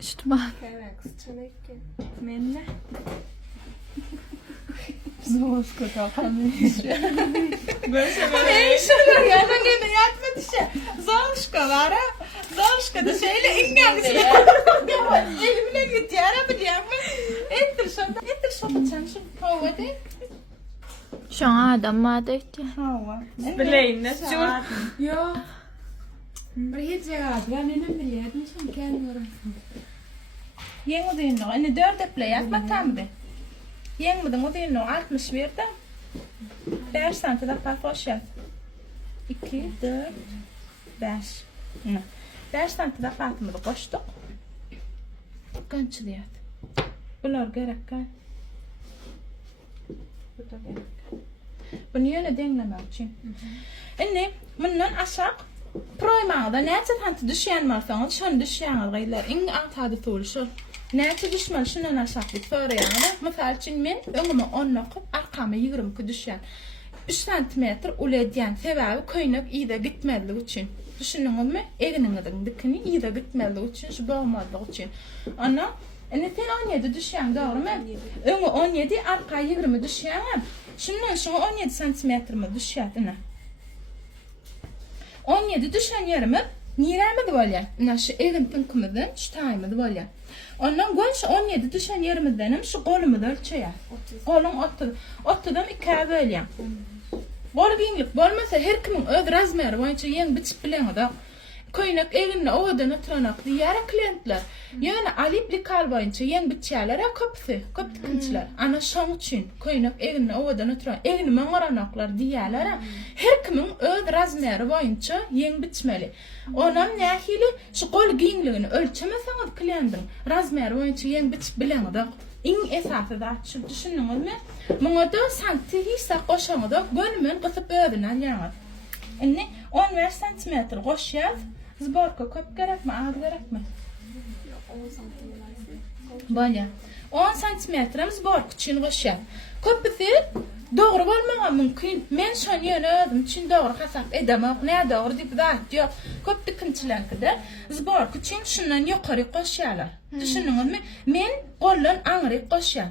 İşte bak. Menle. Zoska kalkamayız. Böyle şöyle yerden gene yatma dişe. Zoska var ha. Zoska da şeyle ingangisi. Elimine git yara biliyor musun? Ettir şurada sen şu havada. Şu an adam madde. Hava. Spelijn, net zo. Ja. Maar hiç cevap. Ben ne biliyordum sen kendin. Yeng odayın o. Hani 4 eple yatma tam be. Yeng odayın odayın o 60 verdi. 5 santim daha fazla yat. 2, 4, 5. 5 santim daha fazla koştuk. Kaçlı yat. Bunlar gerek kal. Bu da gerek. Bunu yöne denglemek için. Inni bundan aşağı proymağda neyse tantı düşen malfağın şun düşen algaylar in antadı tulşur. Neyse düşman şundan aşağı bir före yani. Mesela için men önüme 10 nakıp arkama 20 düşen. 3 santimetre ulediyen sebebi köynek iyi de gitmediği için. Düşünün mü? Eğninizin dikini iyi de gitmediği için, şu boğmadığı için. Ana, sen 17 düşen doğru mu? Önü 17, arka 20 düşen. Şundan sonra 17 santimetre mi düşen? 17 düşen yerimi niremedi böyle. Naşı evin pinkimiden şu taymedi böyle. Ondan gön şu 17 düşen yerimizdenim şu kolumu da ölçüyor. Kolum 30'dan 2'ye bölüyorum. Kolu giyinlik bolmasa her kimin öz razmeri boyunca yen bitip bilen da. Köynek eginle oğudana tırnak diyara klientler. Yani alipli kal boyunca yen bitçelere köp tıkınçlar. Ana şan için köynek eginle oğudana tırnak. Egini mağaranaklar diyarlara her kimin öz razmeri boyunca yen bitmeli. Onam nehili şu kol giyinliğini ölçemeseniz klientin razmeri boyunca yen bitip bilen da. İn esası da şu düşündünüz mü? Bana da santi hisse koşanı da gönlümün kısıp ödünen yanır. İnni 15 santimetre koş yaz. Zborka köp gerek mi? Az gerek mi? 10 santim Böyle. 10 santimetre zborka için koş yaz. Köpüsü doğru olmama mümkün. Men şun yönü ödüm için doğru hesap edemem. Ne doğru deyip de yok. Köp dikinçilen kadar. Zborka için şundan yukarı koş yazlar. Düşündünüz mü? Men kolun ağrı koş yaz.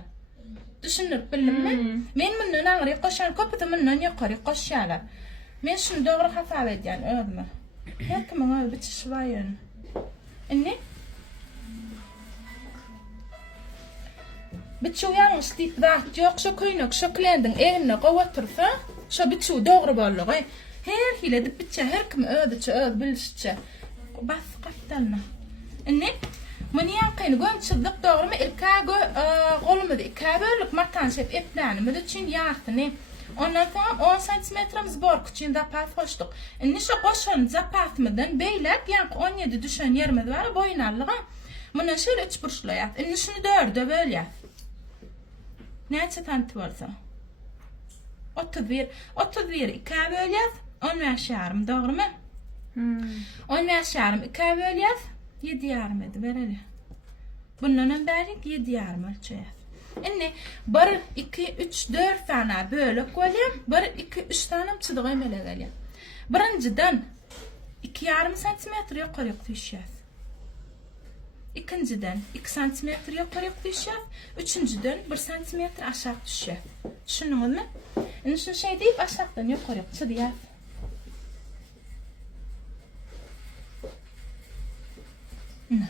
Düşünür bildim mi? Men bundan ağrı koşan köpüsü bundan yukarı koş yazlar. Men şunu doğru hesap edeceğim ödümü. Her kimin öyle bitiş var yani. Ne? Biçu yanlış deyip de yok şu köynek şu klientin eline kovatırsa şu biçu doğru bolluğu. Her hile de bitçe her kim öyle bilişçe. Bas kaptalına. Ne? Mani yankayını gön çıldıq doğru mu? İlka kolumu da ikabörlük martan şep eplanı. Müdü için yaktı ne? Ondan sonra 10 santimetremiz bor küçüğün zapas koştuk. Nişe koşun zapasımızdan beylek yankı 17 düşen yerimiz var boyunallığa. Bundan şöyle 3 burçlu yat. Nişini 4'e böyle yat. Neyse tanıtı varsa? 31 2'ye böyle yat. 15 yarım doğru mu? 15 yarım 2'ye böyle yat. 7 yarım edi vereli. Bundan beri 7 yarım ölçü yat. İnni 1, 2, 3, 4 tane bölük koyayım. 1, 2, 3 tane çıdığı emele geleyim. Birinciden 2,5 santimetre yukarı düşeceğiz. İkinciden 2 santimetre yukarı düşeceğiz. Üçüncüden 1 santimetre aşağı düşeceğiz. Düşündünüz mü? İnni şunu şey deyip aşağıdan yukarı çıdıyız. Ne?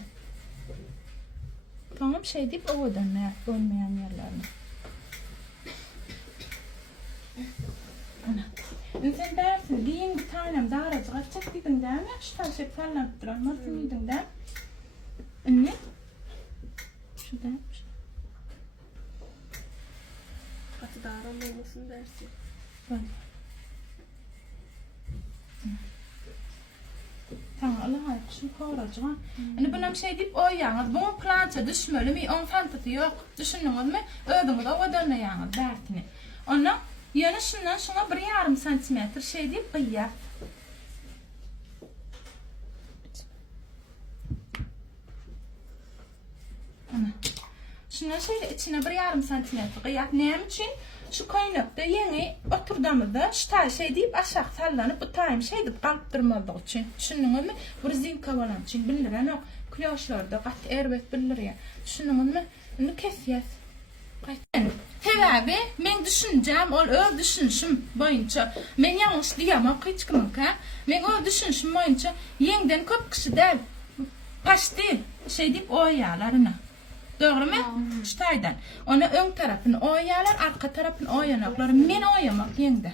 Tamam şey deyip ovadan ne olmayan yerlerini. Sen dersin giyin bir tanem daha razı açacak dedin değil mi? Şu taşı falan duran nasıl miydin de? Ne? Şu da. Katı davran olmasın dersin. Böyle. Tamam Allah aşkına koracağım. Yani bunun şey deyip o yalnız bu plança düşmeli mi? On fantası yok. Düşündünüz mü? Ödümü de o dönme yalnız dertini. Ondan yani şundan şuna 1,5 santimetre şey deyip kıyar. Şundan şöyle içine 1,5 santimetre kıyar. Neyim için? şu koynakda yeni oturdamızda şta şey deyip aşağı sallanıp bu tayım şey deyip kalıp durmadığı için. Düşündünüz mü? Bu rezinka olan için bildiren o kloşlarda kat erbet bilir ya. Düşündünüz mü? Onu kesiyaz. Sebebi men düşüneceğim, ol öz düşünüşüm boyunca men yanlış diyemem hiç kimka. Men öz düşünüşüm boyunca yengden köp kişi değil. Paşti şey deyip oyalarına. Doğru mu? Ştaydan. Ona ön tarafını oyalar, arka tarafını oyanakları men oyamak yengde.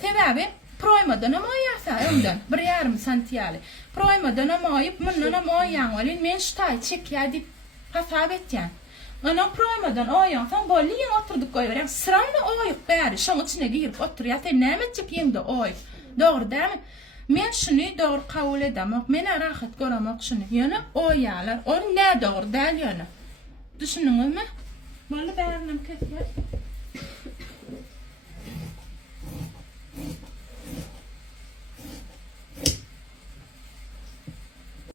Sebebi proymadan ama oyasa önden 1,5 santiyali. Proymadan ama oyup bundan ama oyan olin men ştay çek ya deyip hesap etyen. Ana proymadan oyansan böyle yan oturduk koyuyor. Sıranla oyup bari şunun içine girip oturuyor. Sen ne edecek yengde oyup. Doğru değil mi? Men şunu doğru kabul edemek. Men rahat göremek şunu. Yani oyalar. O ne doğru değil yani. Düşündünüz mü? Böyle beğendim kesiyat.